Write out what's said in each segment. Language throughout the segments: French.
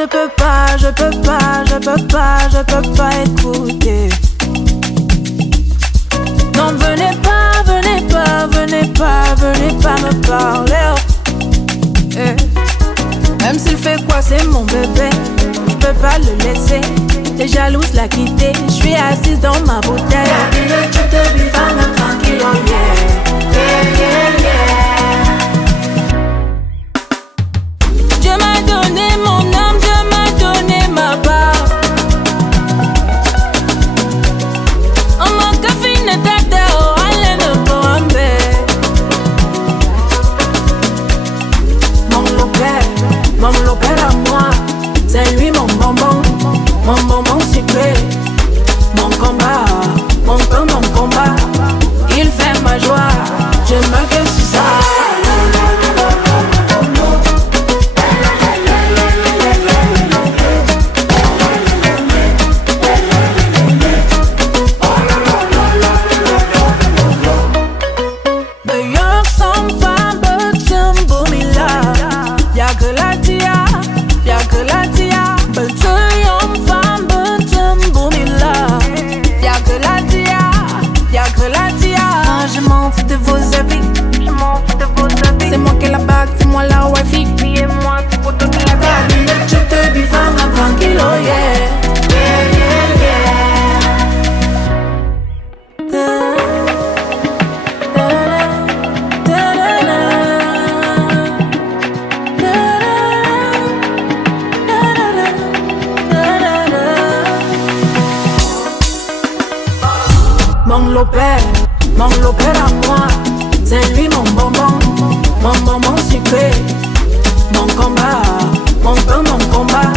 je peux pas, je peux pas, je peux pas, je peux pas écouter. Non, venez pas, venez pas, venez pas, venez pas me parler. Même s'il fait quoi, c'est mon bébé, je peux pas le laisser. T'es jalouse, la quitter, je suis assise dans ma bouteille. Y'a une chute de bifane tranquille, oh yeah, yeah, yeah, yeah. Dieu m'a donné mon âme, Dieu m'a donné ma part. On m'a cafine tête, oh, allez ne pas mon lopère à moi, c'est lui mon bonbon sucré. Mon combat, mon combat, il fait ma joie, je me que sur ça. C'est moi qui la bague, c'est moi la wifi. Et moi, c'est pour toute la bague. Je te biffe tranquille, oh yeah. Yeah, yeah, yeah. Mon lopère à moi, c'est lui mon bonbon sucré. Mon combat, mon combat,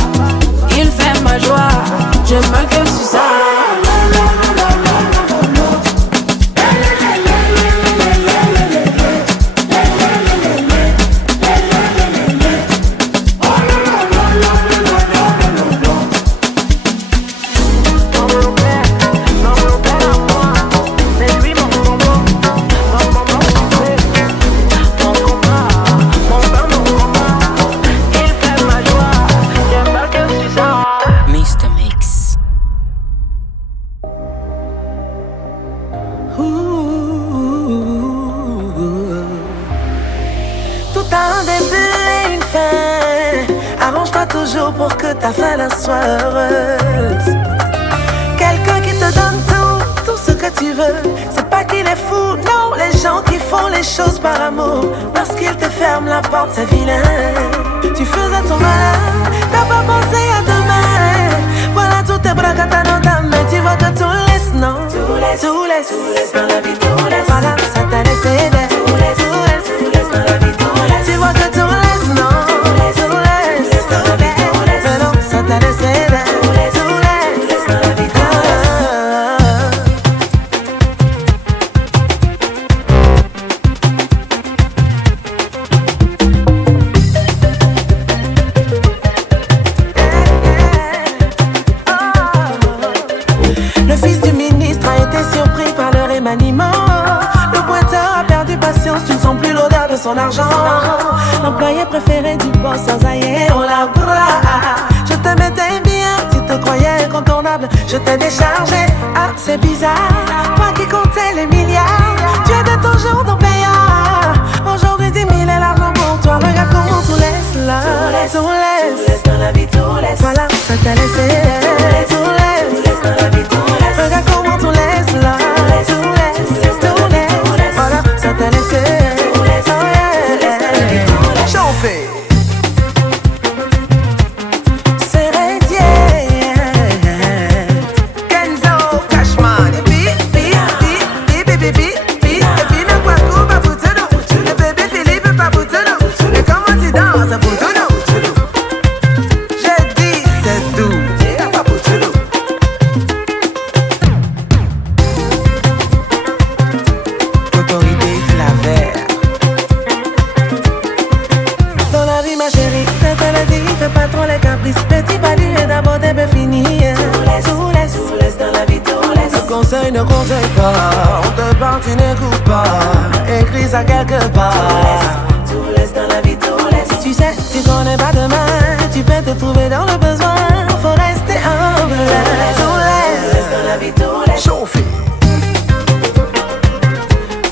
il fait ma joie, je me gueule sur ça. Pour que ta fin soit heureuse. Quelqu'un qui te donne tout ce que tu veux. C'est pas qu'il est fou, non. Les gens qui font les choses par amour, lorsqu'ils te ferment la porte, c'est vilain. Tu faisais ton malin, t'as pas pensé à demain. Voilà tous tes bras quand t'as dans ta main. Tu vois que tout laisse, non. Tout laisse dans la vie, tout laisse. Voilà, ça t'a laissé d'être. Tout laisse dans la vie, tout laisse. Tu vois que tout laisse, non. Le fils du ministre a été surpris par le remaniement. Le pointeur a perdu patience, tu ne sens plus l'odeur de son argent. L'employé préféré du boss sans aïe, on l'a bras. Je te mettais bien, tu te croyais incontournable. Je t'ai déchargé, ah c'est bizarre. Toi qui comptais les milliards, tu étais toujours dans payard. Aujourd'hui 10 000 est l'argent pour toi. Regarde comment tout laisse là. Tout laisse dans la vie, tout laisse. Voilà, ça t'a laissé. Tout laisse dans la vie, tout laisse. Regarde comment tout laisse là. Tout laisse, voilà, ça t'a laissé. Oh yeah, j'en fais. Ne conseille pas, on te parle, tu n'écoutes pas. Écris ça quelque part. Tout laisse dans la vie, tout laisse. Tu sais, tu connais pas demain, tu peux te se trouver dans le besoin. Faut rester humble. Tout laisse dans la vie, tout laisse. Sophie.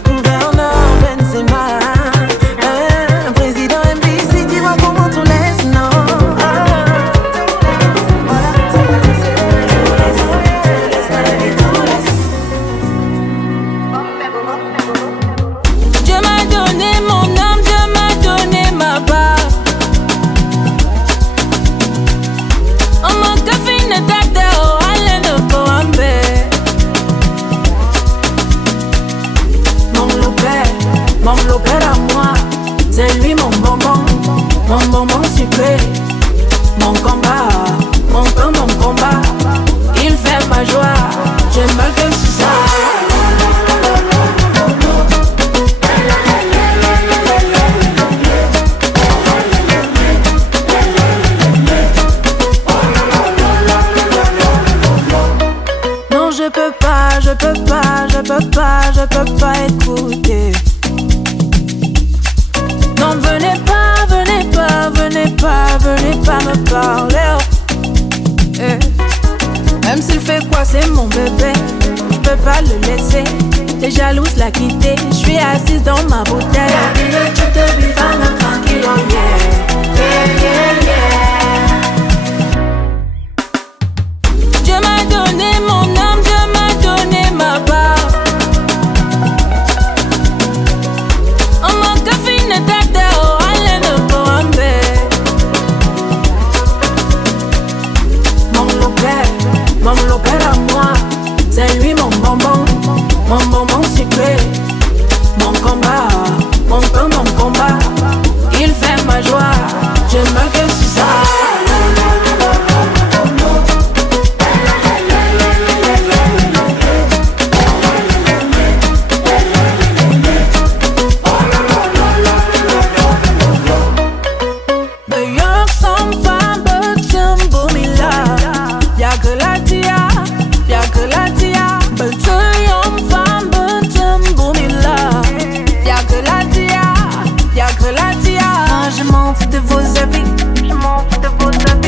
Gouverneur Benzema, président MBC, dis-moi comment tout laisse, non. Dieu m'a donné mon âme, Dieu m'a donné ma part. On m'a café ne tata o ale no koambe. Mon père à moi, c'est lui mon bonbon sucré. Mon combat, mon pain, mon combat. Il fait ma joie, j'aime que c'est ça. Non, je peux pas écouter. Non, venez pas me parler. Même s'il fait quoi, c'est mon bébé. Je peux pas le laisser. T'es jalouse, la quitter. Je suis assise dans ma bouteille. Tu te vis tranquille, oh yeah. Dieu m'a donné mon âme, Dieu m'a donné ma part. On m'a café ne tata o ale no koambe. Mon père à moi, c'est lui mon bonbon sucré. Mon combat, mon pain, mon combat. Il fait ma joie, j'aime que c'est ça.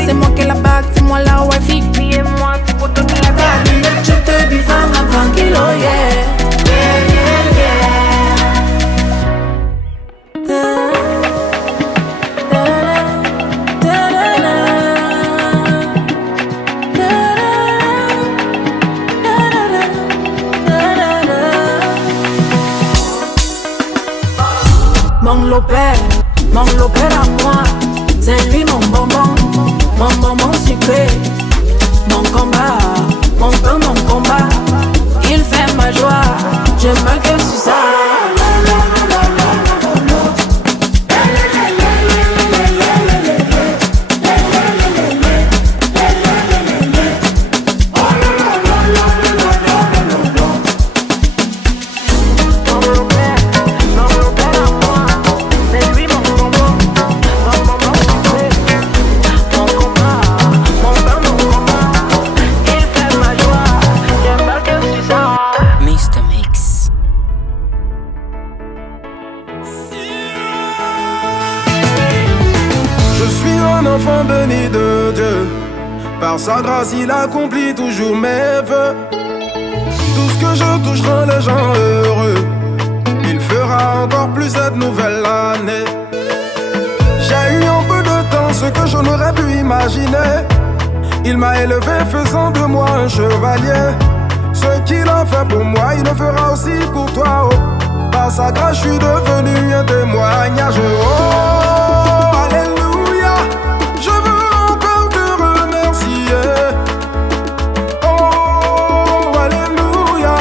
C'est moi qui la bague, c'est moi la wifi. Et moi, c'est pour donner la bague. Je te vis tranquille, oh yeah. Mon père à moi, c'est lui mon bonbon sucré. Mon combat, mon pain, mon combat. Il fait ma joie, j'aime que c'est ça. Par sa grâce, il accomplit toujours mes vœux. Tout ce que je touche rend les gens heureux. Il fera encore plus cette nouvelle année. J'ai eu en peu de temps ce que je n'aurais pu imaginer. Il m'a élevé faisant de moi un chevalier. Ce qu'il a fait pour moi, il le fera aussi pour toi. Oh. Par sa grâce, je suis devenu un témoignage. Oh, alléluia. Je veux encore te remercier. Oh, alléluia.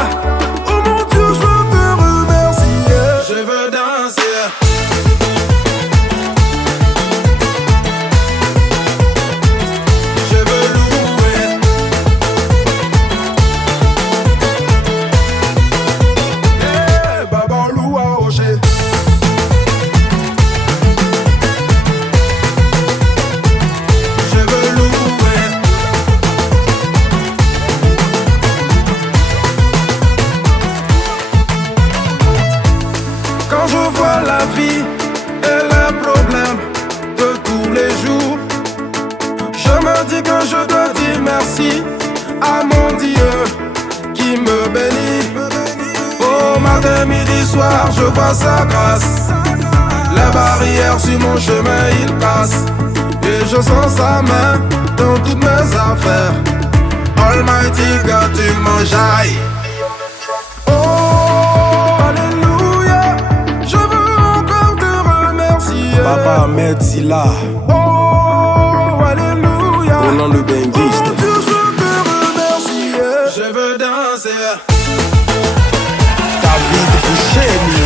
Oh mon Dieu, je veux te remercier. Je veux danser. Je veux louer. Baba loua oché. je te dis merci à mon Dieu qui me bénit. Au matin, midi, soir, je vois sa grâce. Les barrières sur mon chemin, il casse. Et je sens sa main dans toutes mes affaires. Almighty God, tu m'enjailles. Oh, alléluia. Je veux encore te remercier. Papa Ahmed Silla. Oh, alléluia. Roland le Benguiste. Oh Dieu, je veux te remercier. Je veux danser. David Boucheni.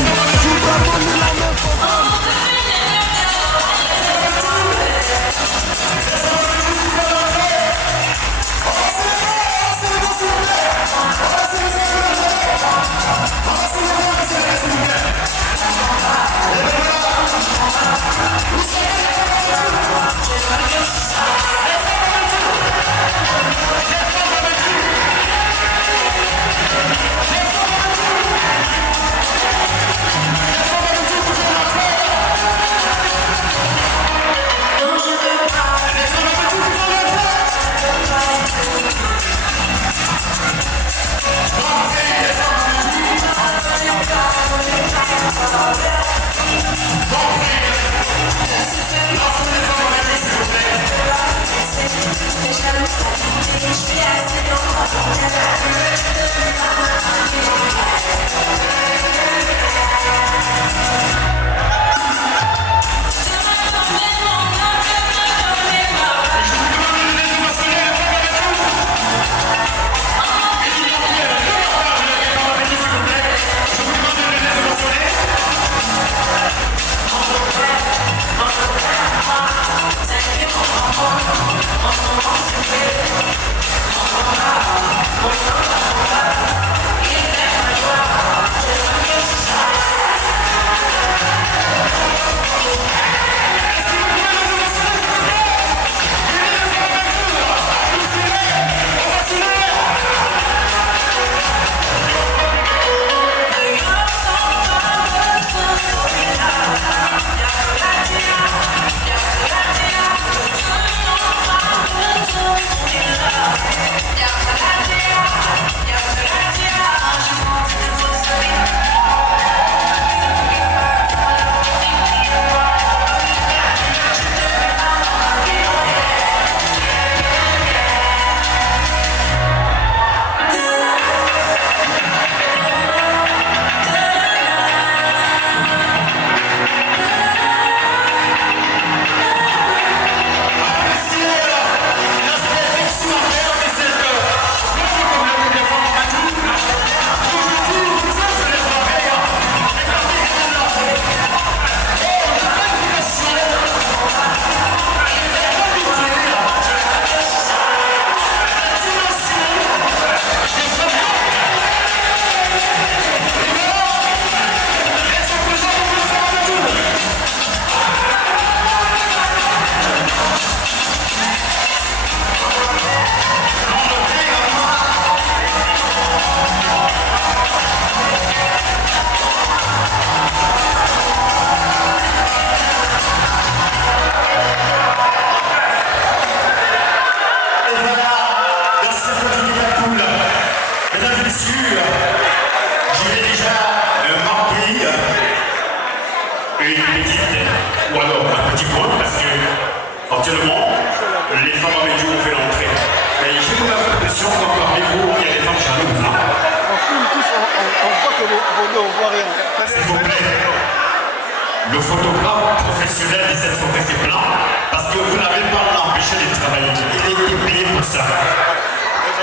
Le photographe professionnel de cette photo c'est blanc parce que vous n'avez pas l'empêché de travailler. Il a été payé pour ça.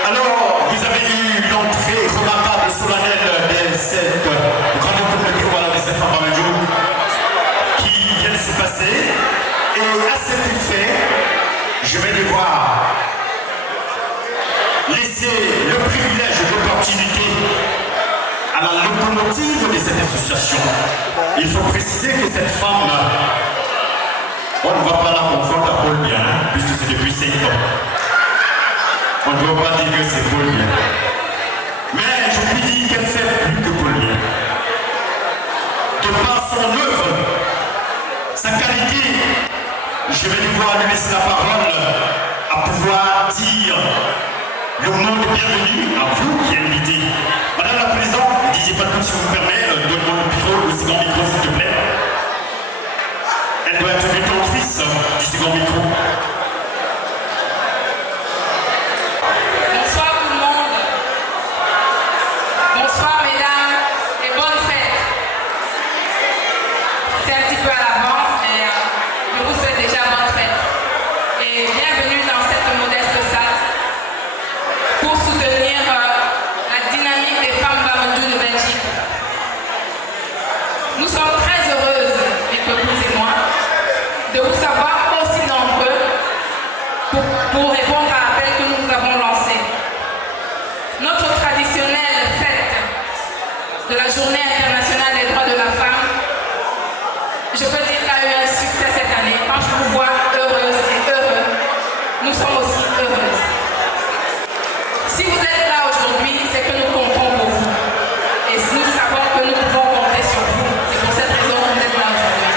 Alors, vous avez eu l'entrée remarquable et solennelle de cette grande communauté de cette femme qui vient de se passer. Et à cet effet, je vais devoir laisser le privilège et l'opportunité à la locomotive de cette association. Il faut préciser que cette femme, on ne va pas la confondre à Paul Bien, puisque c'est depuis 5 ans. On ne doit pas dire que c'est Paul Bien. Mais je lui dis qu'elle fait plus que Paul Bien. De par son œuvre, sa qualité, je vais devoir lui laisser la parole à pouvoir dire le mot de bienvenue à vous qui êtes invité. Madame la Présidente, ne disiez pas tout si vous me permettez, donne-moi le micro, le second micro s'il te plaît. Elle doit être détentrice du second micro. Bonsoir tout le monde. Bonsoir mesdames et bonne fête. C'est un petit peu à l'avance, mais je vous souhaite déjà bonne fête. Et bienvenue dans cette modeste salle pour soutenir la dynamique des femmes Bamandou de Belgique. Nous sommes très heureuses, mes copines et moi, de vous savoir aussi nombreux pour répondre à l'appel que nous avons lancé. Notre traditionnelle fête de la Journée internationale des droits de la femme, je peux dire qu'elle a eu un succès cette année. Quand je vous vois heureuse et heureux, nous sommes aussi heureuses. Si vous êtes là aujourd'hui, c'est que nous comptons pour vous. Et nous savons que nous pouvons compter sur vous. C'est pour cette raison que vous êtes là aujourd'hui.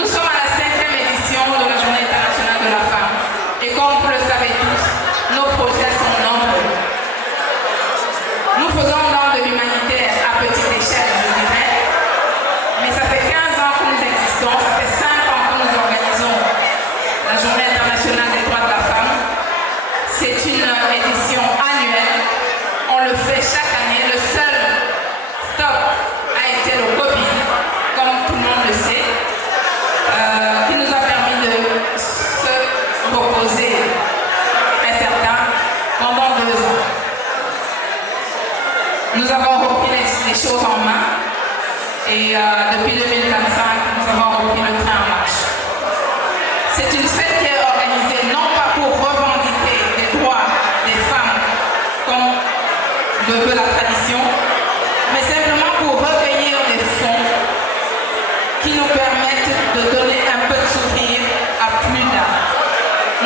Nous sommes à la 5e édition de la Journée internationale de la femme. Et comme vous le savez tous, nos projets sont nombreux. Nous faisons dans de l'humanitaire à petite échelle, je dirais. Mais ça fait 15 ans que nous existons, ça fait 5 ans que nous organisons la Journée internationale des droits de la femme. C'est une édition annuelle. On le fait chaque année. Le seul stop a été le Covid, comme tout le monde le sait, qui nous a permis de se reposer un certain pendant 2 ans. Nous avons repris les choses en main et depuis 2025, nous avons repris le train en marche. C'est une fête qui est organisée non pas pour revendiquer les droits des femmes comme le veut la tradition, mais simplement pour recueillir des fonds qui nous permettent de donner un peu de sourire à plus d'un.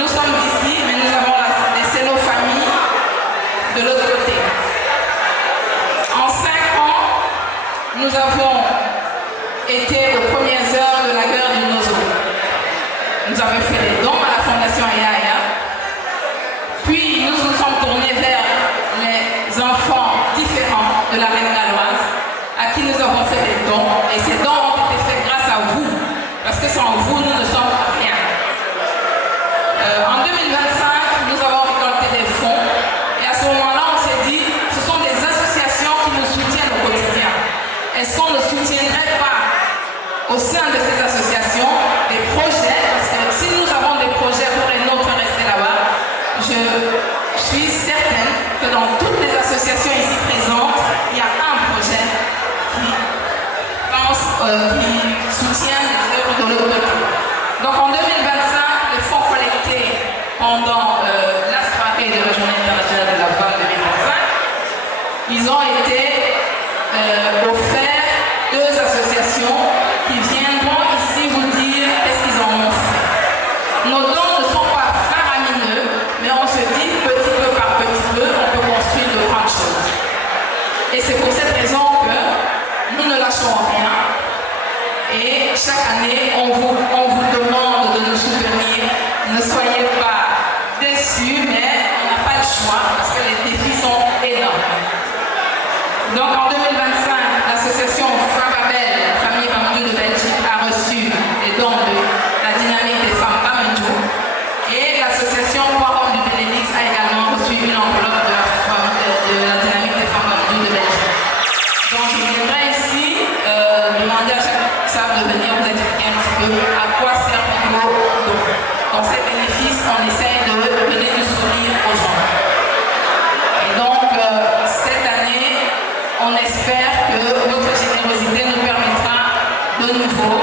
Nous sommes ici, mais nous avons laissé nos familles de l'autre côté. En 5 ans, nous avons été aux premières heures de la guerre du Nozo. Nous avons fait des dons à la Fondation Ayaya. Puis nous nous sommes tournés vers les enfants différents de la Reine Galloise à qui nous avons fait des dons. Et ces dons ont été faits grâce à vous. Parce que sans vous, nous ne sommes rien. En 2025, nous avons récolté des fonds. Et à ce moment-là, on s'est dit, ce sont des associations qui nous soutiennent au quotidien. Est-ce qu'on ne soutiendrait pas au sein de ces associations des projets? Parce que si nous avons des projets pour les nôtres rester là-bas, je suis certaine que dans toutes les associations ici présentes, il y a un projet qui soutient les œuvres de l'autre côté. Donc en 2025, les fonds collectés pendant la soirée de la Journée internationale de la femme 2025, ils ont été offerts 2 associations qui viendront ici vous dire qu'est-ce qu'ils en ont fait. Nos dons ne sont pas faramineux, mais on se dit petit peu par petit peu, on peut construire de grandes choses. Et c'est pour cette raison que nous ne lâchons rien. Et chaque année, on vous demande de nous soutenir. Ne soyez pas déçus, mais on n'a pas le choix parce que les défis sont énormes. Donc en 2025, l'association Fababel, la famille Bamandou de Belgique, a reçu les dons de la dynamique des femmes Bamandou. Et l'association Poiron du Bénédix a également reçu une enveloppe de la dynamique des femmes Bamandou de Belgique. Donc je voudrais ici demander à chaque salle de venir vous expliquer un petit peu à quoi servent nos dons. Dans ces bénéfices, on essaye de donner du sourire aux gens. Et donc cette année, on espère que votre générosité nous permettra de nouveau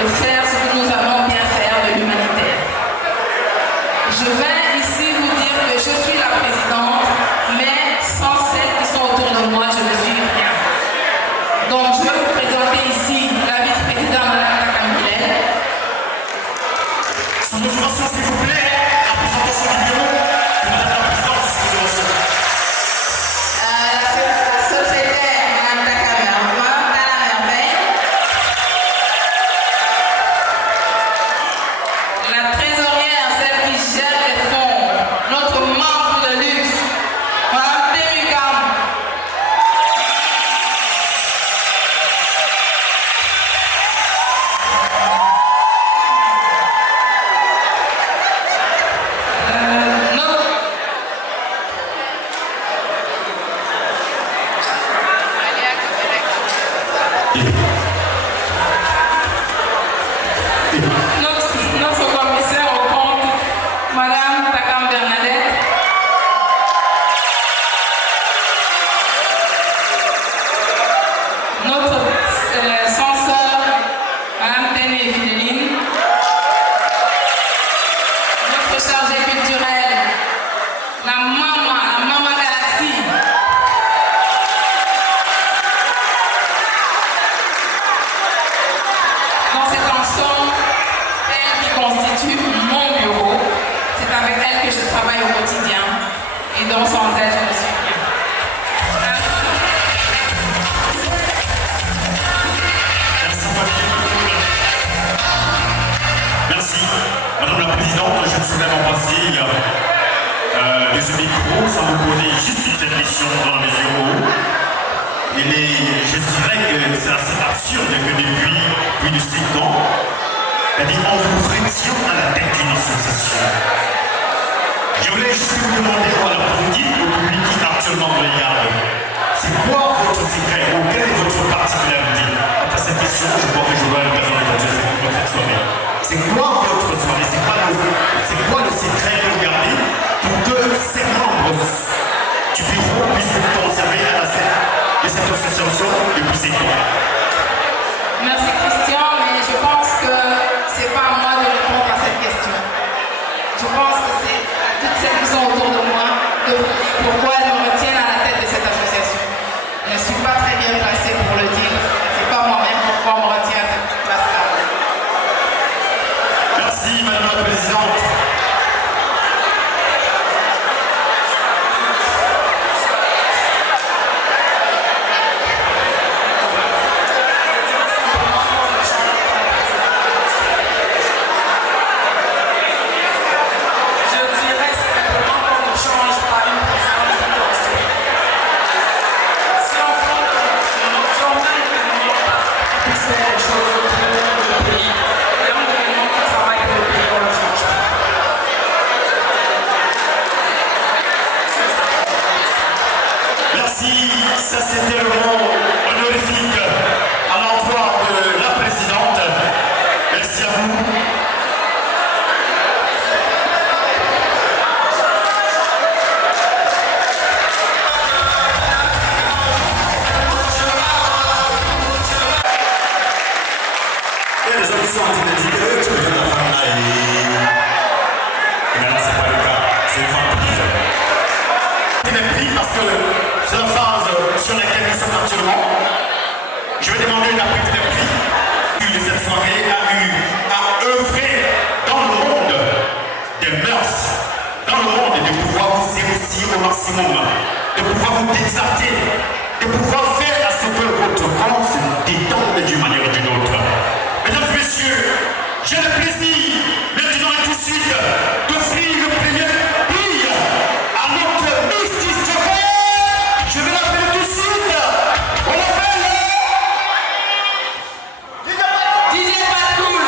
de faire ce que nous allons bien faire de l'humanitaire. Je vais ici vous dire que je suis la présidente, mais sans celles qui sont autour de moi, je ne suis rien. Donc je vais vous présenter ici la vice-présidente Madame Takamilène. Sous nos mentions, s'il vous plaît, la présentation du bureau de Madame la Présidente, c'est ce que je reçois. La secrétaire Madame Takamilène, Madame Tala Merveille. La trésorière, celle la Maman Galaxie. Dans cette ensemble, elle qui constitue mon bureau, c'est avec elle que je travaille au quotidien et dans son aide, je me suis bien. Merci. Madame la Présidente, je ne suis vraiment pas passer les micros sans vous poser juste cette question dans la mesure où je dirais que c'est assez absurde que depuis plus de 5 ans, on vous retient à la tête d'une association. Je voulais juste vous demander, voilà, pour vous dire au public qui actuellement me regarde, c'est quoi votre secret ou quelle est votre particularité? Après cette question, je crois que je vais l'occasion de votre cette soirée. C'est quoi votre soirée? C'est quoi le secret que vous gardez pour que ces membres du bureau puissent vous conserver à la tête de cette association et puis c'est quoi? Merci Christian, mais je pense que c'est pas à moi de répondre à cette question. Je pense que c'est à toutes celles qui sont autour de moi de pourquoi elles me retiennent à la tête de cette association. Je ne suis pas très bien placée pour le dire. C'est pas moi-même pourquoi on me retient à cette place-là. Merci Madame la Présidente. Ça c'était le mot honorifique à l'endroit de la Présidente. Merci à vous. Il y a des gens qui sont en train de dire que tu peux ta femme là et maintenant c'est pas le cas, c'est une femme prise. C'est mépris parce que c'est la phase sur laquelle nous sommes actuellement. Je vais demander une appui de prix de cette soirée à œuvrer dans le monde des mœurs, dans le monde de pouvoir vous réussir au maximum, de pouvoir vous exalter, de pouvoir faire à ce que votre corps se détende d'une manière ou d'une autre. Mesdames et messieurs, j'ai le plaisir, maintenant et tout de suite, d'offrir le premier prix à notre Mrs. Joker. Je vais l'appeler tout de suite. On l'appelle DJ Pacool.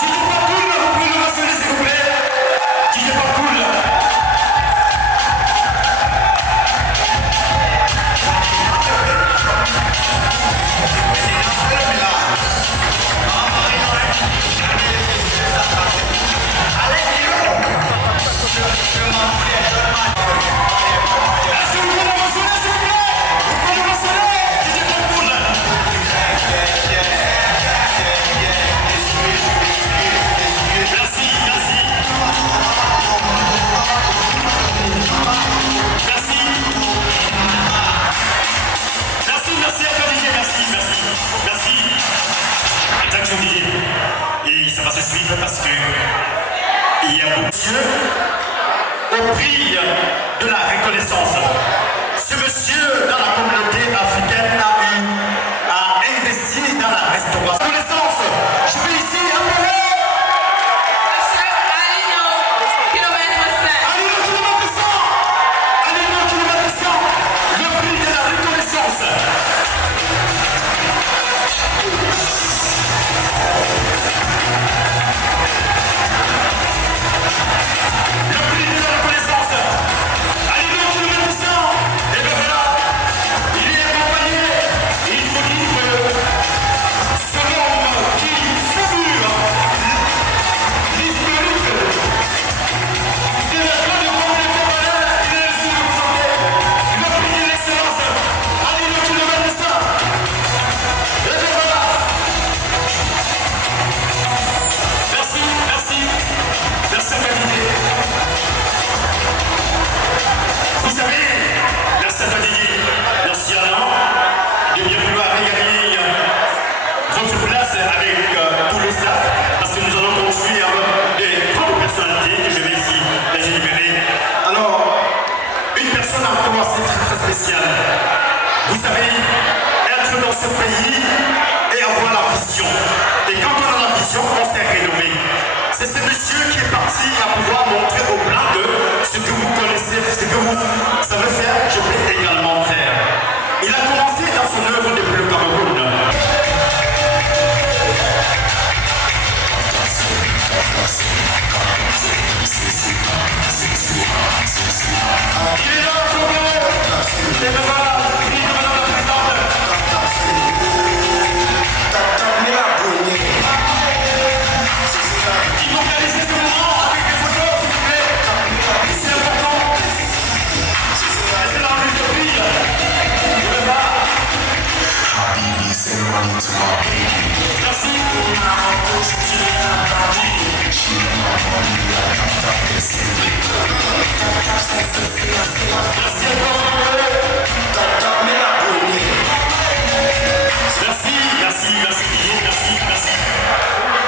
DJ Pacool, vous pouvez le mentionner s'il vous plaît. DJ Pacool. Et ça va se suivre parce que il y a beaucoup de Dieu au prix de la reconnaissance. Ce monsieur dans la communauté africaine a investi dans la restauration. Reconnaissance, je vais ici appeler Monsieur Alino, kilomètre 5. Alino kilomètre 100. Alino kilomètre 100, le prix de la reconnaissance. Le prix de la reconnaissance. Alino kilomètre 100. Et bien voilà, il est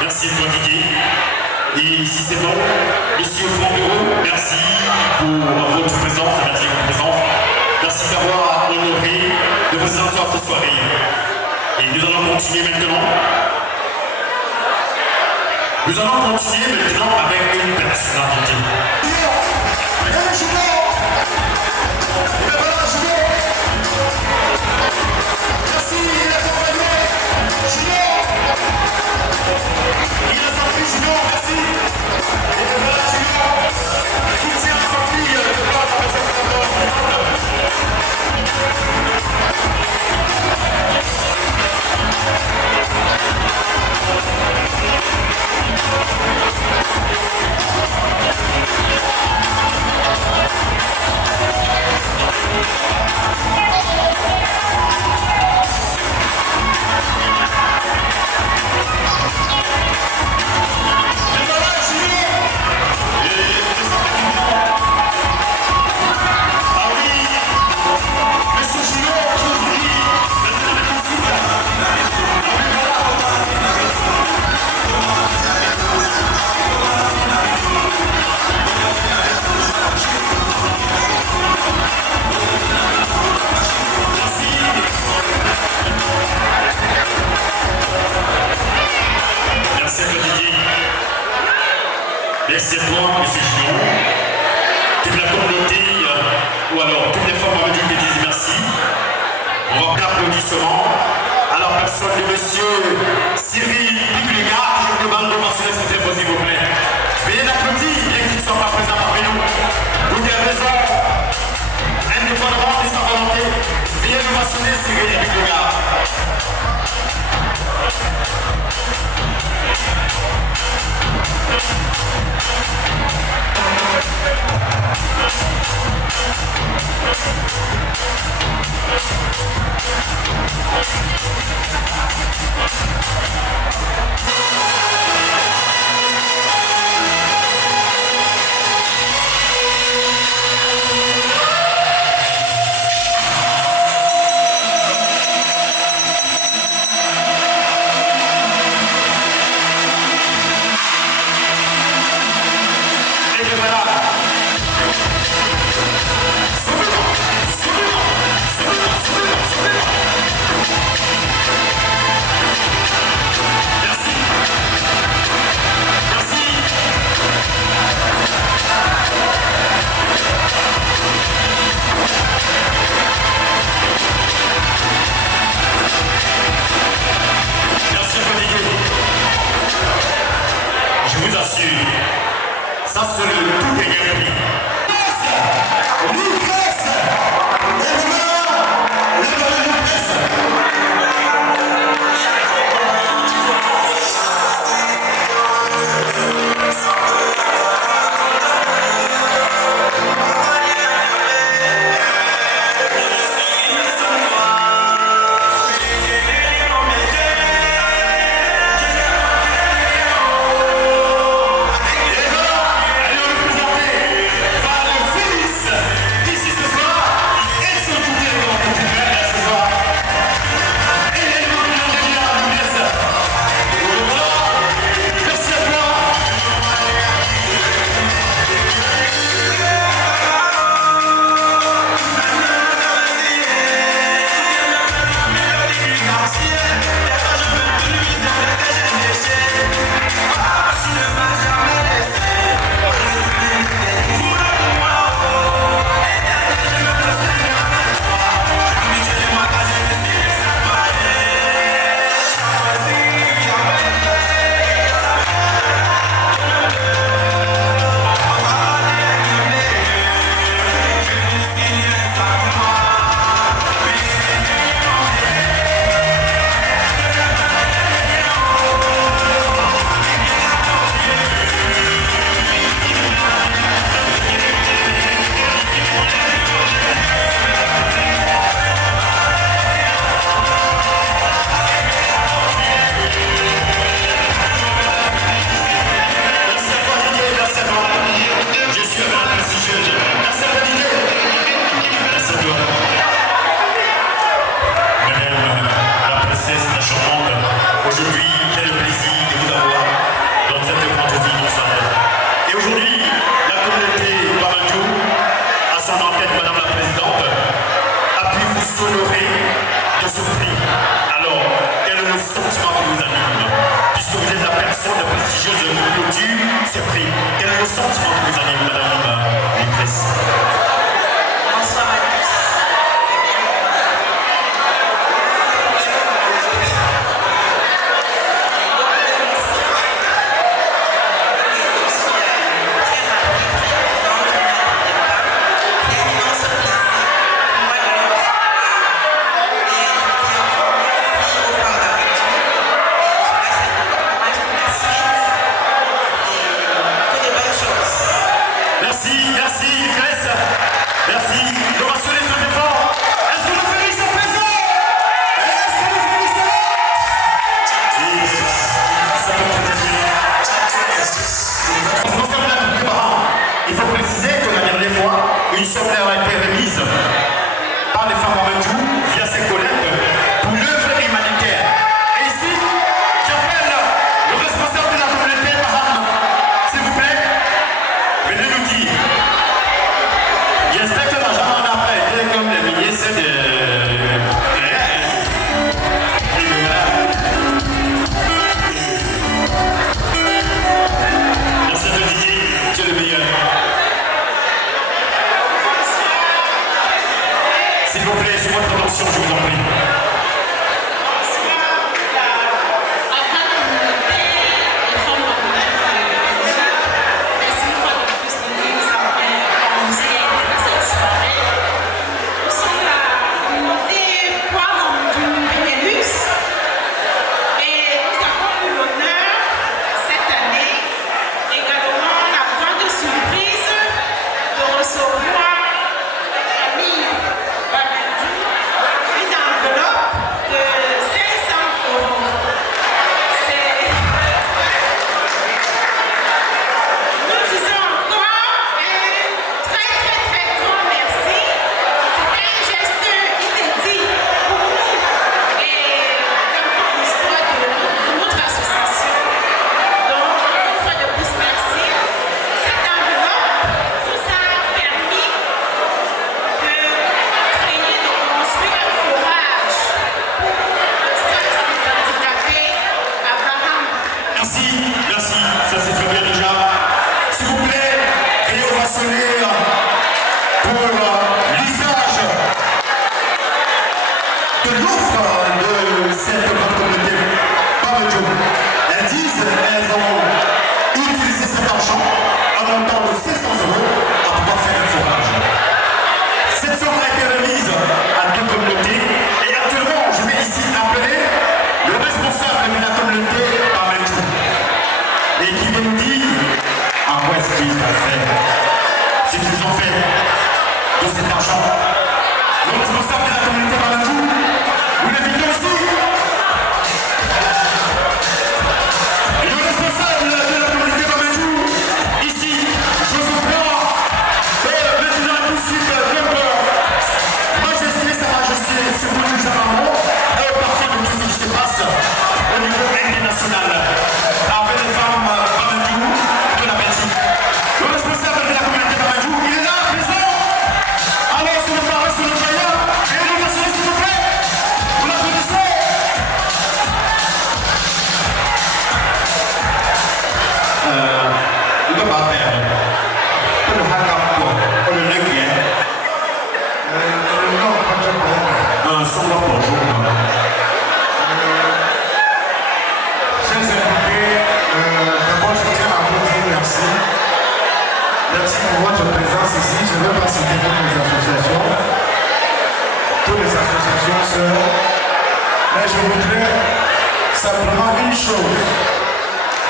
Merci toi Didier. Et si c'est bon, monsieur Franck Bureau, merci pour votre présence, merci pour votre présence. Merci d'avoir honoré de vous asseoir cette soirée. Et nous allons continuer maintenant. Nous allons continuer maintenant avec une personnalité. Merci, il a accompagné. Il a sorti Julien, merci. Et voilà Julien, soutien à sa fille de place avec cette merci à toi, monsieur Gillon. Toute la communauté, ou alors toutes les femmes en te disent merci. On va faire l'applaudissement à la personne de monsieur Cyril Piglega. Je vous demande de mentionner ce que s'il vous plaît. Veuillez l'applaudir, bien qu'ils ne soient pas présents parmi nous. Pour des raisons indépendamment de sa volonté, veuillez nous mentionner Cyril Piglega. Ça, c'est le tout dernier prix. Ici surpris. Quel est le sentiment que vous avez, madame Lucrèce? Bonsoir à tous. Merci, merci, Lucrèce. Merci. L'ovation est très fort. Est-ce que le Félix est présent? Est-ce que le Félix est là? Ça peut être concernant la coupe du parent, il faut préciser que la dernière fois, une somme a été remise par les femmes en Mandjou via ses collègues pour l'œuvre humanitaire. Et ici, j'appelle le responsable de la communauté Baham, s'il vous plaît. Venez nous dire. J'espère que l'argent n'a pas été comme les ministres de... Merci à vous, Didier. Tu es le meilleur. S'il vous plaît, sous votre attention, je vous en prie.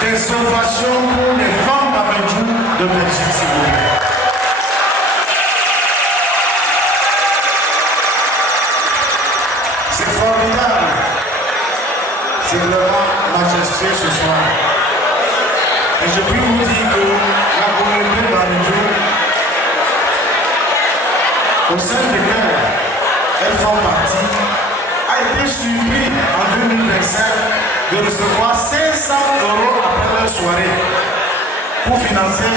Des ovations pour les femmes d'Abidjan de Belgique, s'il vous plaît. C'est formidable. C'est leur majesté ce soir. Et je puis vous dire que la communauté d'Abidjan, au sein de laquelle elles font partie, a été surpris en 2025 de recevoir 500 € après leur soirée pour financer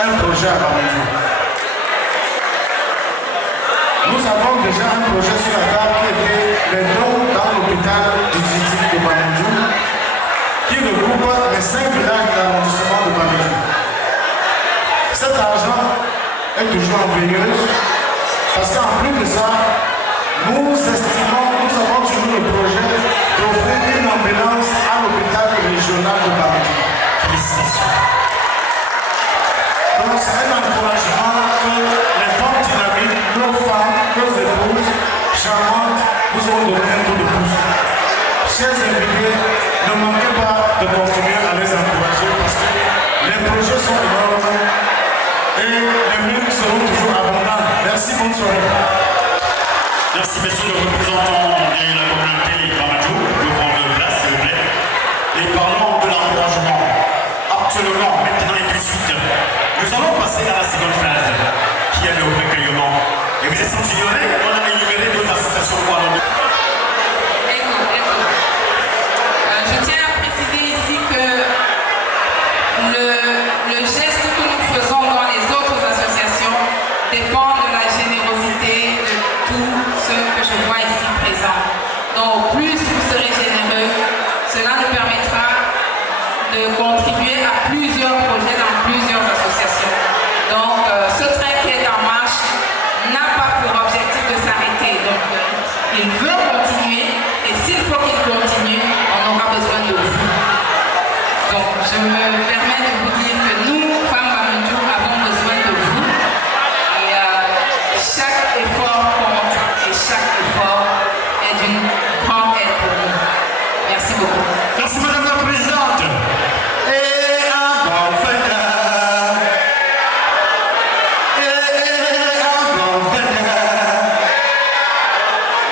un projet à Bamandjou. Nous avons déjà un projet sur la table qui était les dons dans l'hôpital du district de Bamandjou, qui regroupe les 5 villages de l'arrondissement de Bamandjou. toujours enveilleuse. Parce qu'en plus de ça, nous avons toujours le projet d'offrir une ambulance à l'hôpital régional de Paris. Félicitations. Donc c'est un encouragement que les femmes dynamiques, nos femmes, nos épouses, charmantes, vous ont donné un coup de pouce. Chers invités, ne manquez pas de continuer à les encourager parce que les projets sont énormes et les murs seront toujours abondants. Merci, bonne soirée. Merci, monsieur le représentant de la communauté Mamadou. Vous pouvez prendre place, s'il vous plaît. Et parlons de l'encouragement. Actuellement, maintenant et tout de suite, nous allons passer à la seconde phase, qui est le recueillement. Et vous êtes sans ignorer, on a énuméré deux associations pour aller. Je tiens à préciser ici que le geste que nous faisons dans les autres associations dépend de la générosité de tous ceux que je vois ici présents. Donc, plus vous serez généreux, cela nous permettra de contribuer à plusieurs projets dans plusieurs associations. Donc, ce train qui est en marche n'a pas pour objectif de s'arrêter. Donc, il veut continuer et s'il faut qu'il continue, on aura besoin de vous. Donc, je me permets de vous dire que nous, femmes Mamadou, avons besoin de vous. Et chaque effort compte et chaque effort est d'une grande aide pour nous. Merci beaucoup. Merci, madame la présidente. Et un bon fête. Et un bon fête.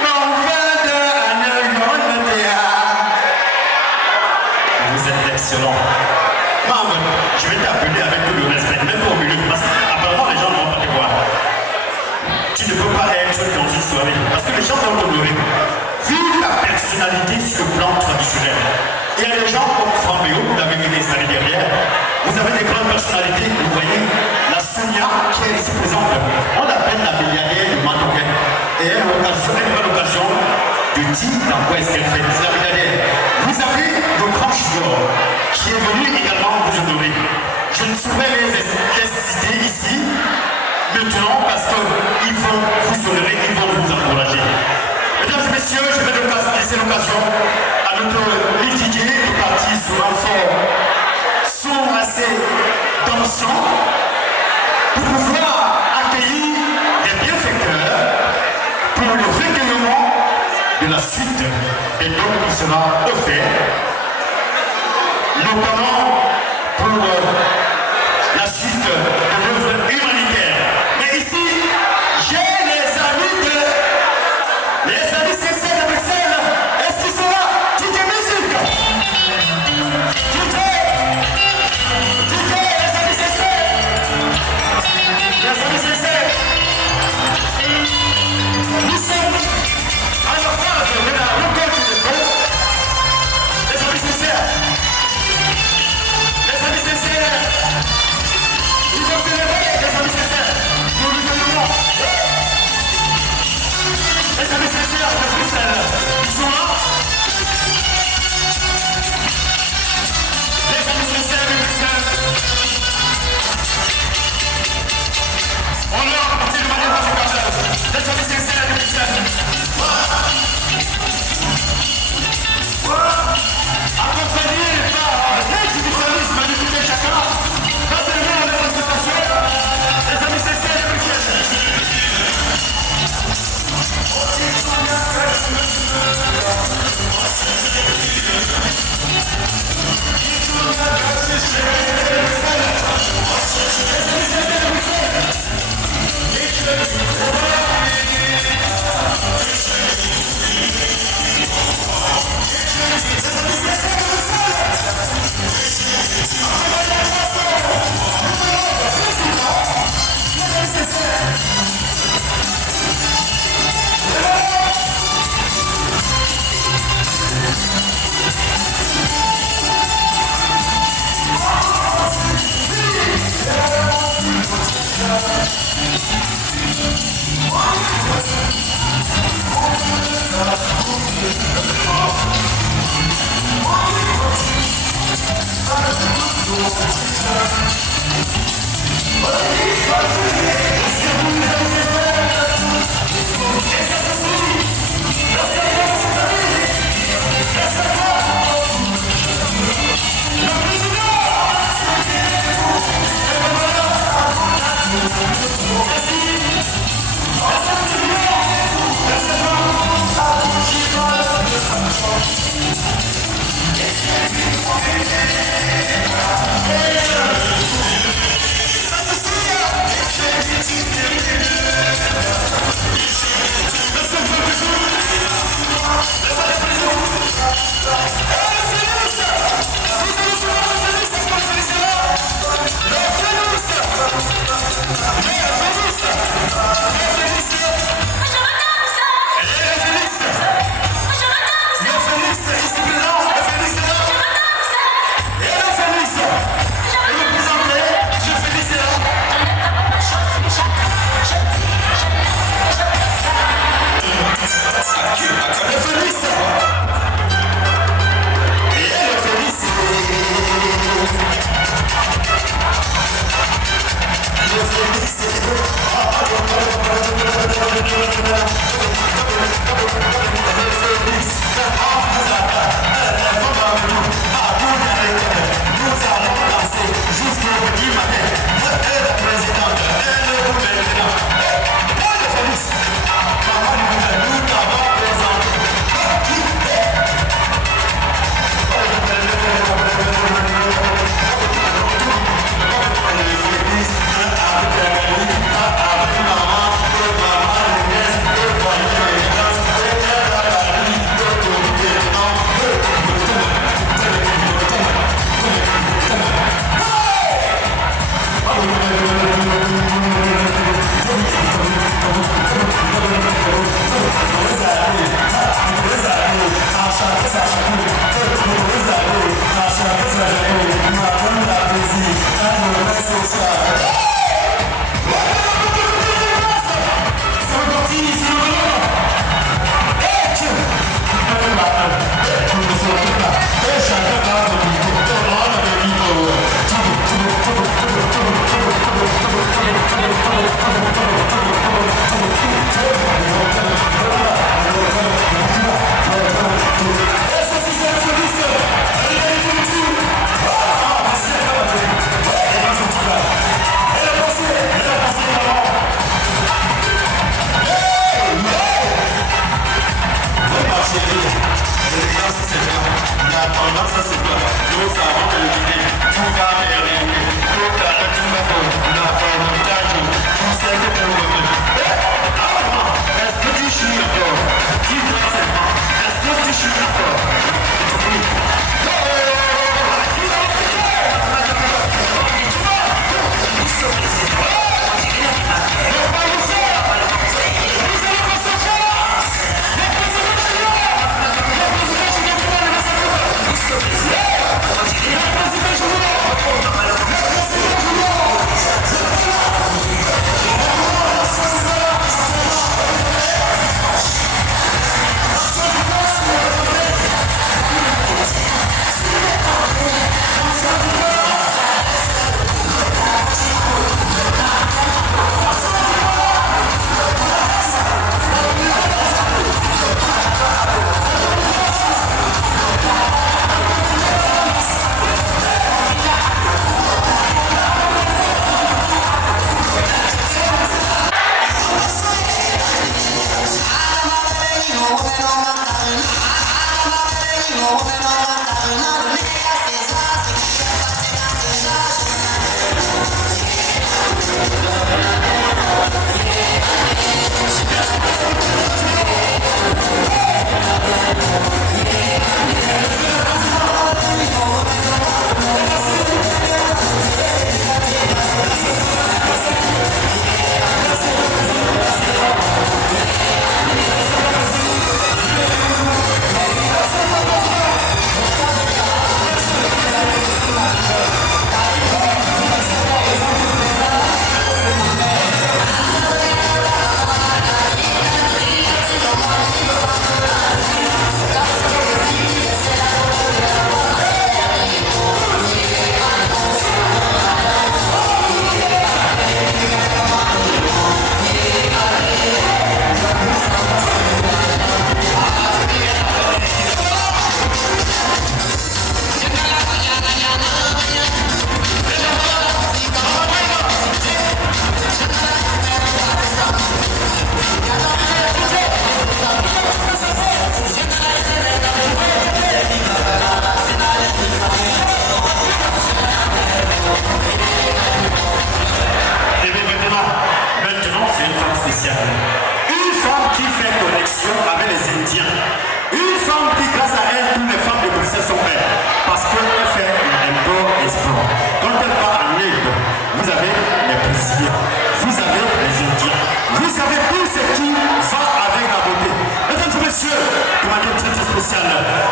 Bon fête, un bon fête. Vous êtes excellent. Maman, je vais t'appeler avec tout le respect, même pas au milieu, parce qu'apparemment les gens ne vont pas te voir. Tu ne peux pas être dans une soirée, parce que les gens vont t'honorer. Vu ta personnalité sur le plan traditionnel, il y a des gens comme Fambéo, vous l'avez vu installé derrière, vous avez des grandes personnalités, vous voyez, la Sonia qui est ici présente, on l'appelle la milliardaire de Matoguet. Et elle a une bonne occasion de dire dans quoi est-ce qu'elle fait. C'est la milliardaire. Vous avez le grand joueur qui est venu également vous honorer. Je ne saurais les citer ici maintenant parce qu'ils vont vous honorer, ils vont vous encourager. Mesdames et messieurs, je vais laisser l'occasion à notre litigier de parti sur un son assez dansant pour pouvoir accueillir les bienfaiteurs pour le recueillement de la suite des dons qui sera offert, notamment pour la suite de l'œuvre humanitaire. Mais ici, j'ai les amis CC de Bruxelles. Est-ce qu'ils sont là? DJ musique. DJ, les amis CC. Les amis CC. Nous sommes à la phase de la reconnaissance du feu. Les amis CC. Les amis CC. Ils vont célébrer les amis CC. Nous nous demandons. Les amis CC à Bruxelles. Ils sont là. Les amis CC de Bruxelles. On leur a parti de manière radicale. Les amis CC de Bruxelles. Accompagné par l'individualisme du tout et chacun, dans ce lieu de manifestation, les amis CC de Bruxelles. What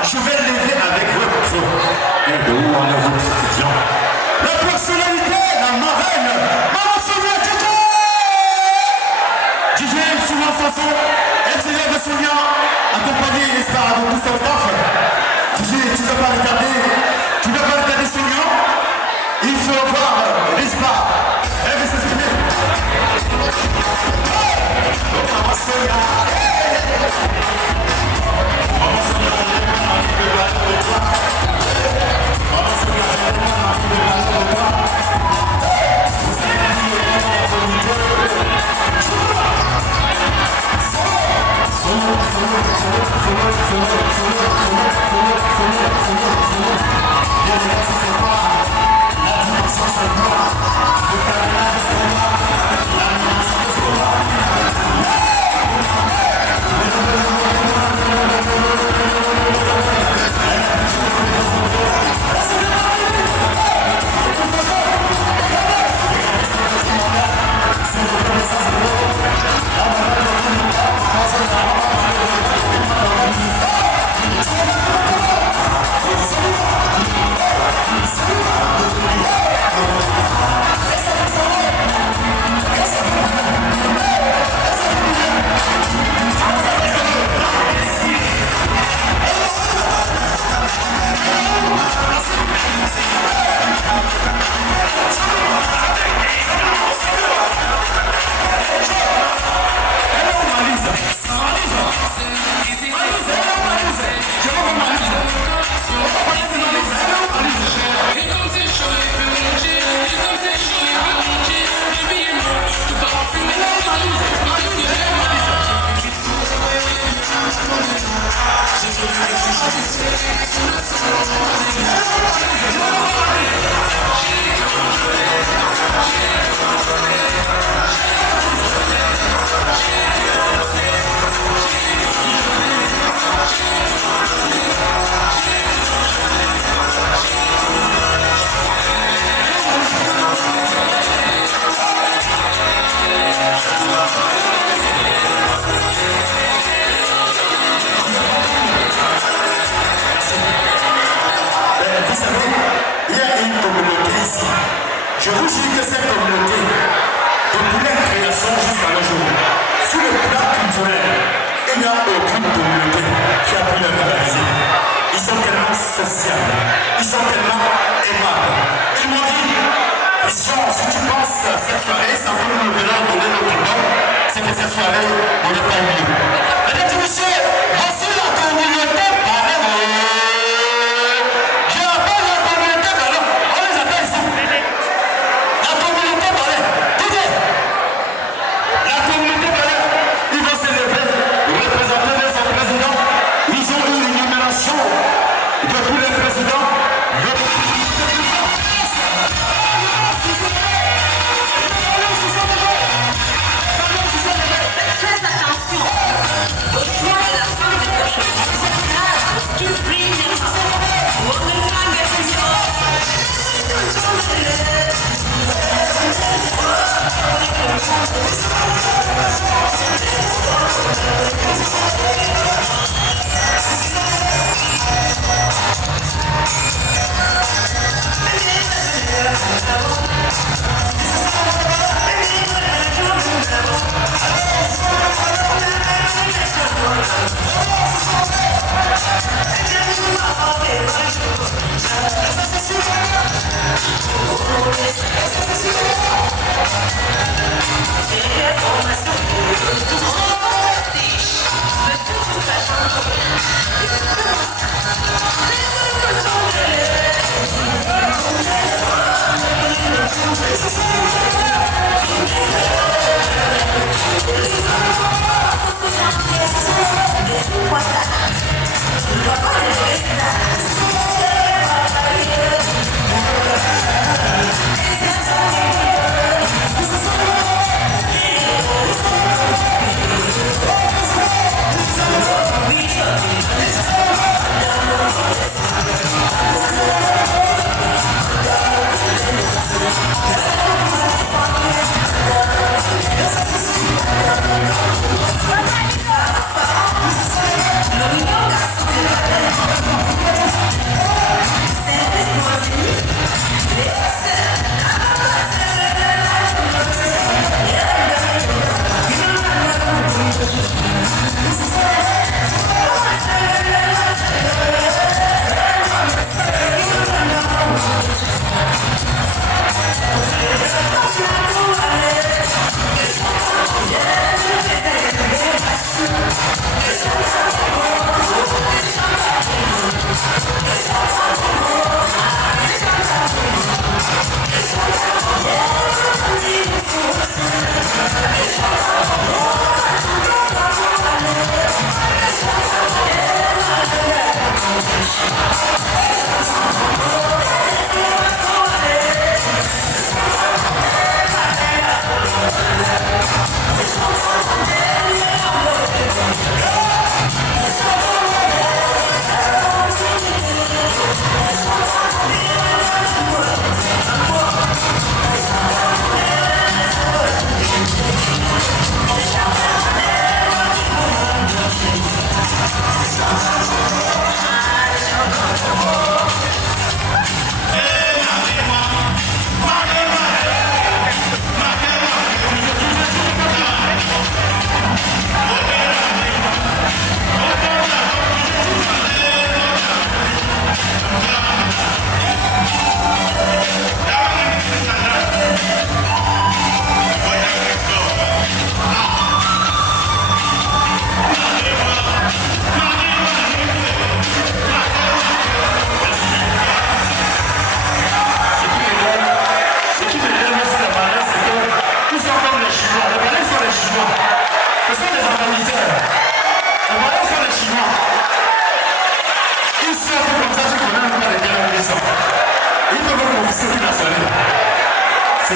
Je vais lever avec votre et de où en est votre étudiant. La personnalité, la marraine, Maman Sonia DJ souvent Sanson, extérieur de Sonia, accompagné, n'est-ce pas, de tout son staff. DJ, tu ne peux pas regarder Sonia. Il faut voir, n'est-ce pas, elle veut s'exprimer. Je vous jure que cette communauté, depuis la création jusqu'à nos jours, sur le plan culturel, il n'y a aucune communauté qui a pu les réaliser. Ils sont tellement sociables, ils sont tellement aimables. Ils m'ont dit, Christian, si tu penses cette soirée, ça peut nous venir donner notre nom, c'est que cette soirée, on n'est pas oublié. Mesdames et messieurs, voici la communauté Baleine. Je rappelle la communauté Baleine. On les appelle ici. La communauté Baleine. Écoutez, la communauté Baleine, ils vont s'élever, représenter son président. Ils ont eu une numération de tous les présidents. Très attention au choix de la femme de cochon. Qui brille les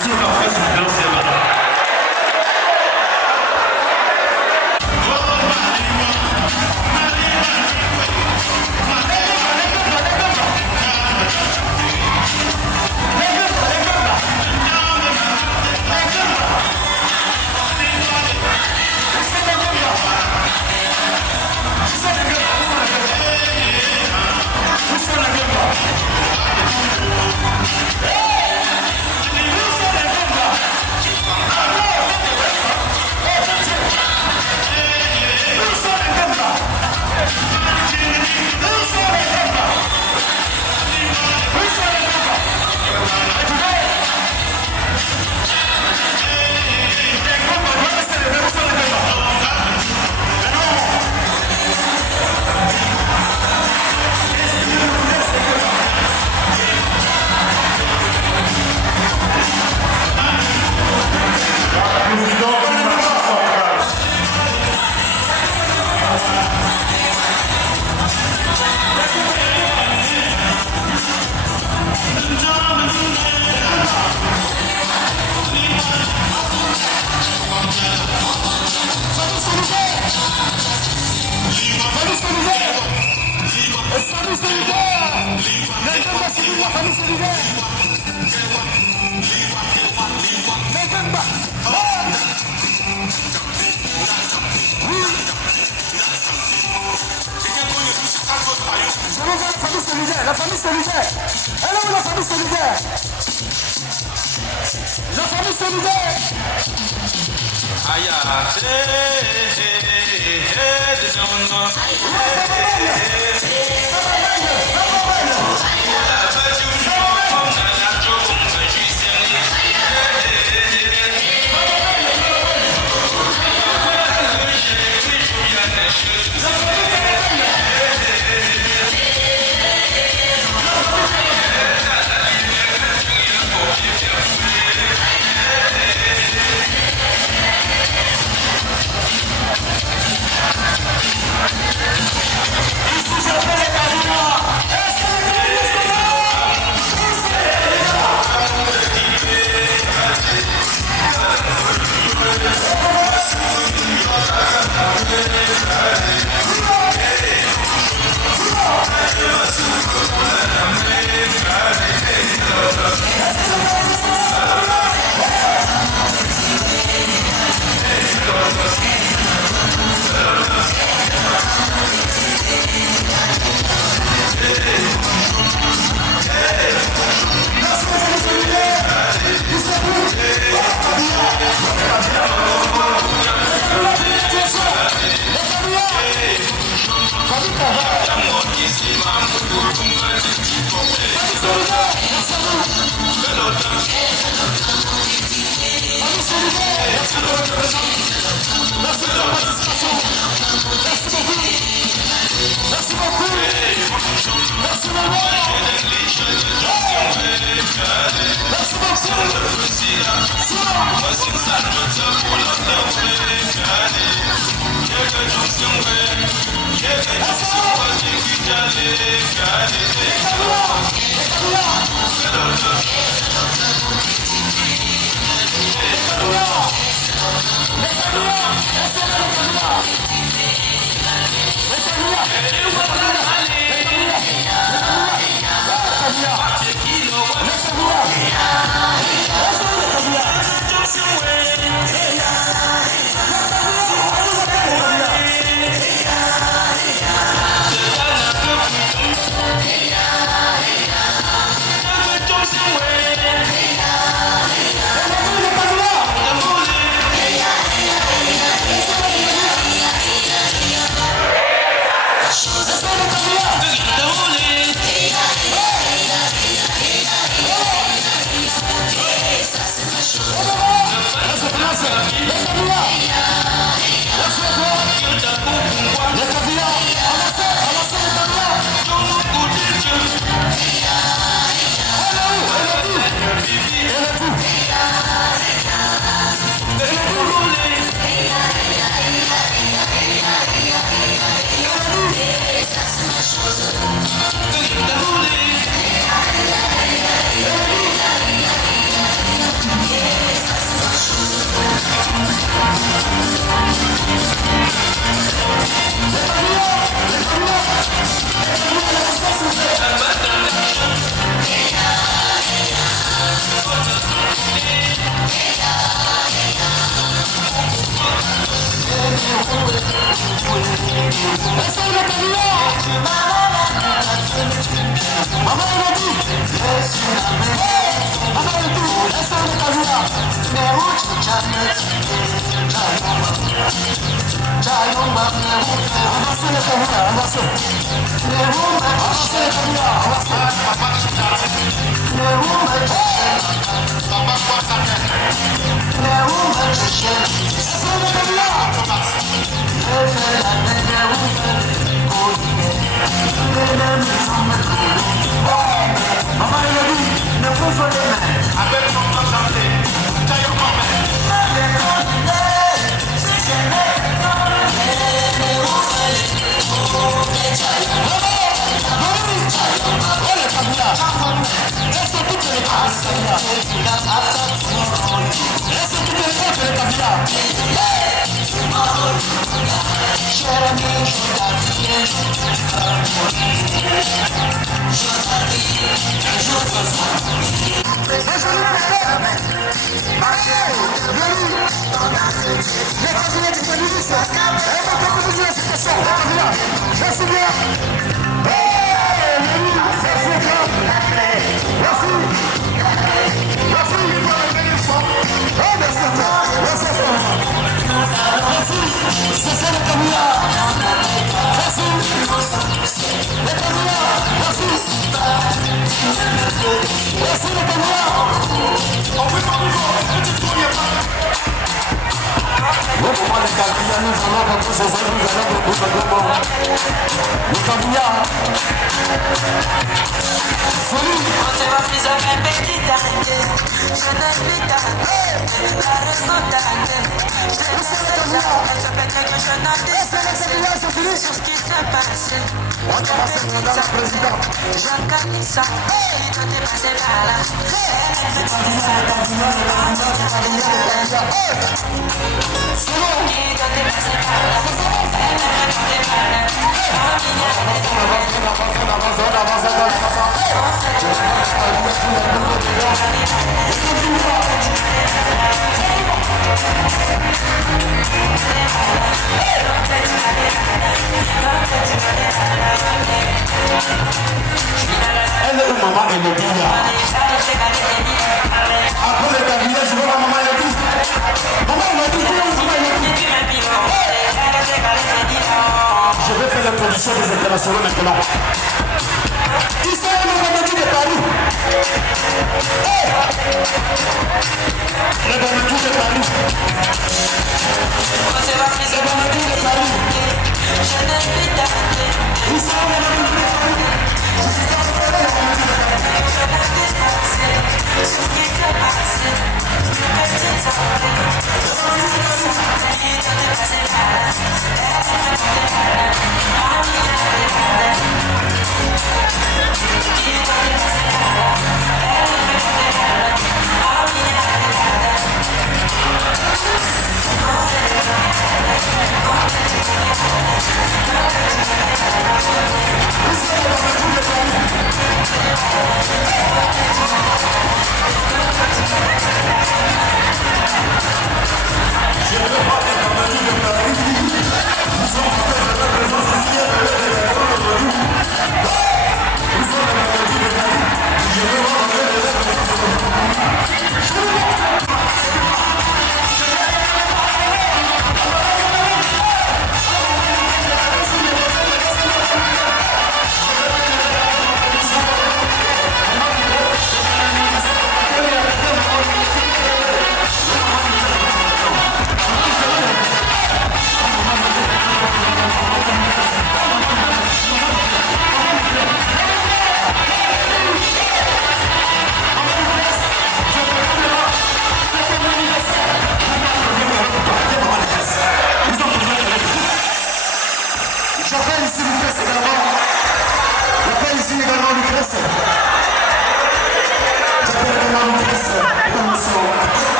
style parfois c'est bien, c'est malin. La famille solidaire. Elle est où la famille solidaire? La famille solidaire. Aïe,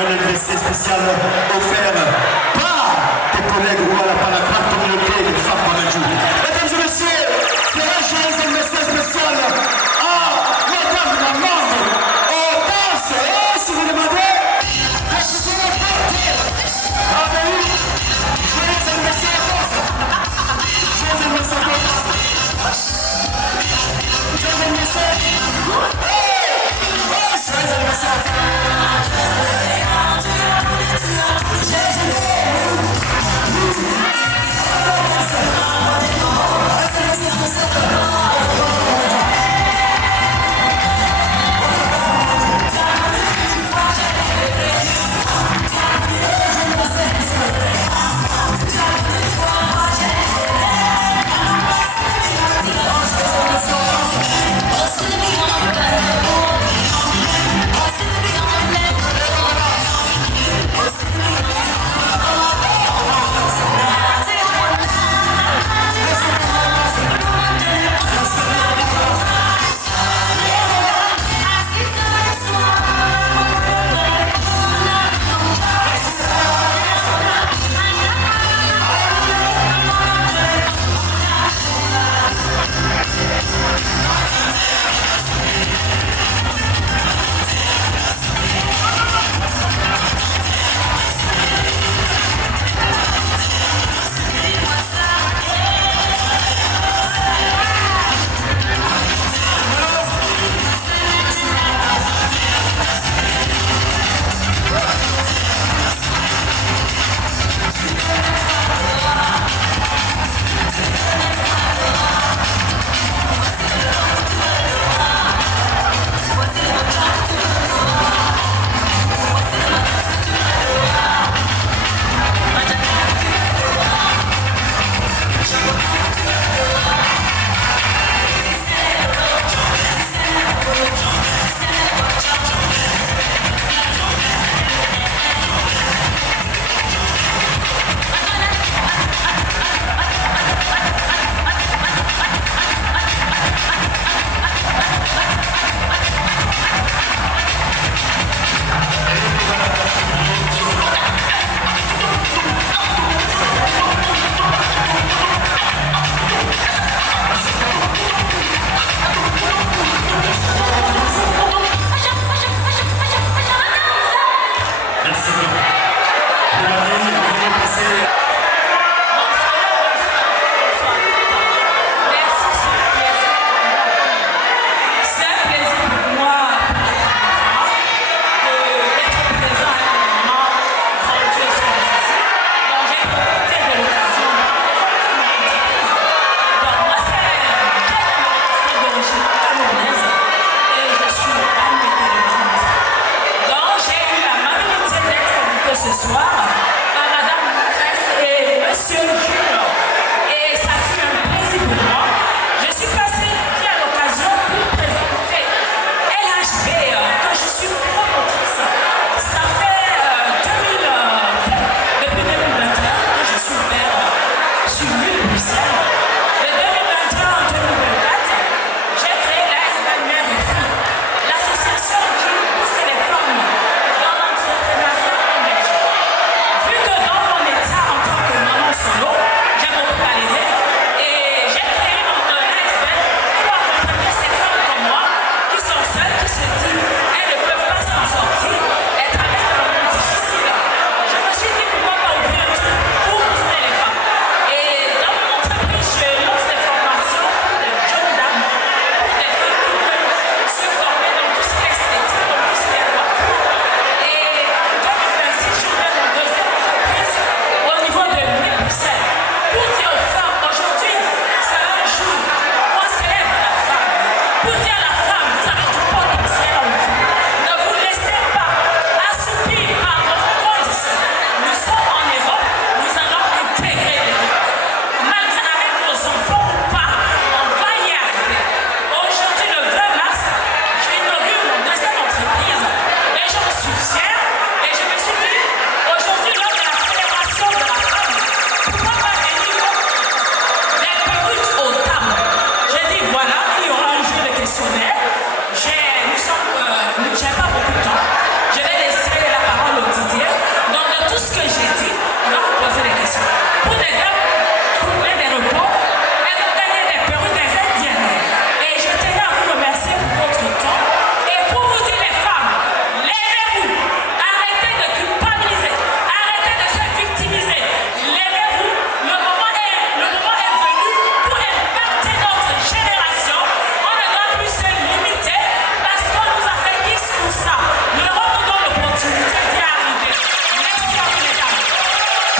Un anniversaire spécial offert par tes collègues ou par la grande communauté de femmes Bamajou. Mesdames et messieurs, c'est un joyeux anniversaire spécial à Madame la membre au danse. Et si vous demandez, est-ce que c'est la partie? Ah ben oui, joyeux anniversaire à tous. Joyeux anniversaire à tous. Joyeux anniversaire. Joyeux anniversaire.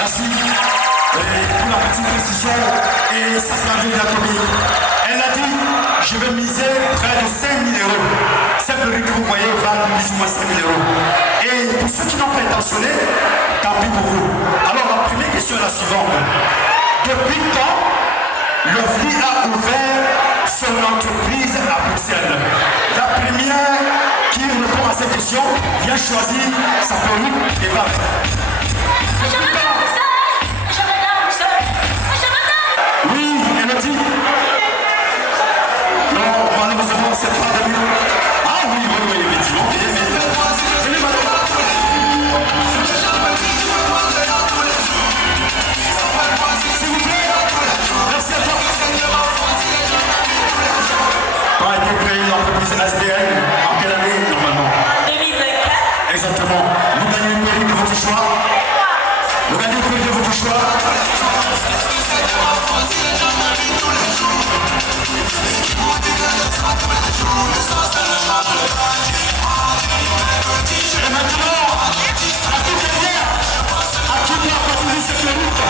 Merci. Et pour la petite précision, et ça sera de la commune. Elle a dit, je vais miser près de 5 000 euros. Cette rubrique que vous voyez va plus ou moins 5 000 euros. Et pour ceux qui n'ont pas intentionné, tant pis pour vous. Alors la première question est la suivante. Depuis quand le FLI a ouvert son entreprise à Bruxelles? La première qui répond à cette question vient choisir sa perruque et va. Oui, elle a dit. Non, malheureusement, c'est pas de lui. Ah oui, effectivement. Venez, madame. S'il vous plaît. Merci à toi. Quand a été créée l'entreprise SDN, en quelle année normalement? 2024. Exactement. Vous gagnez une perruque de votre choix. Vous gagnez une perruque de votre choix. Et maintenant, à toute dernière, à qui doit continuer cette perruque?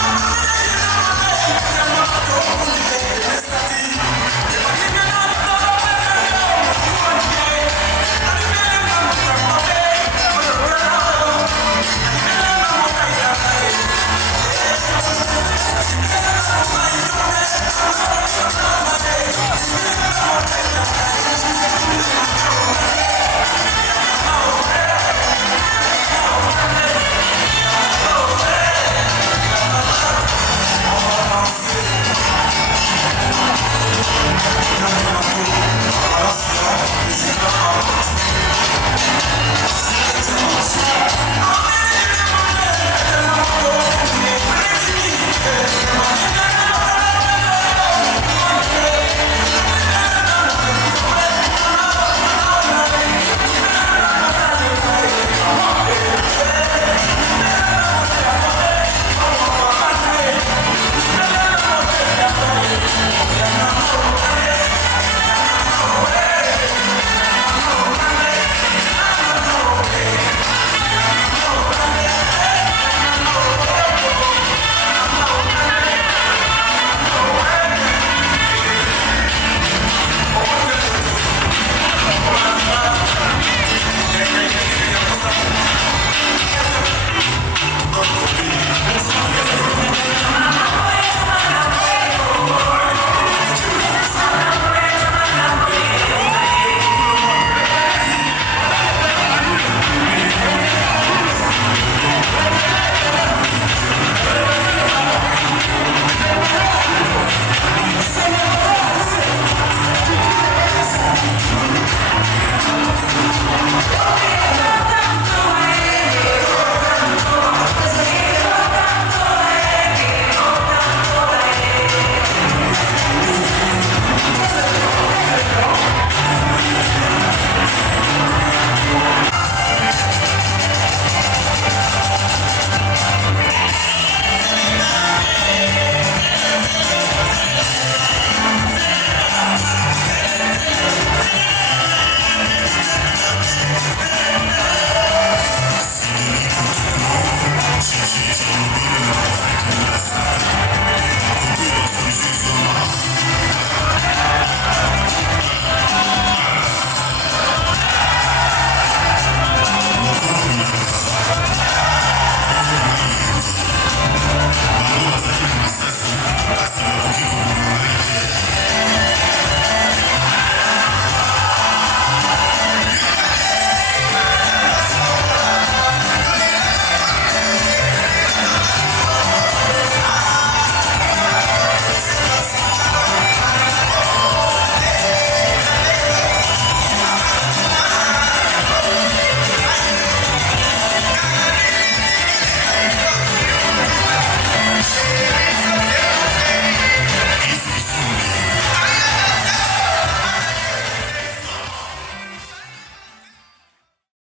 Hey!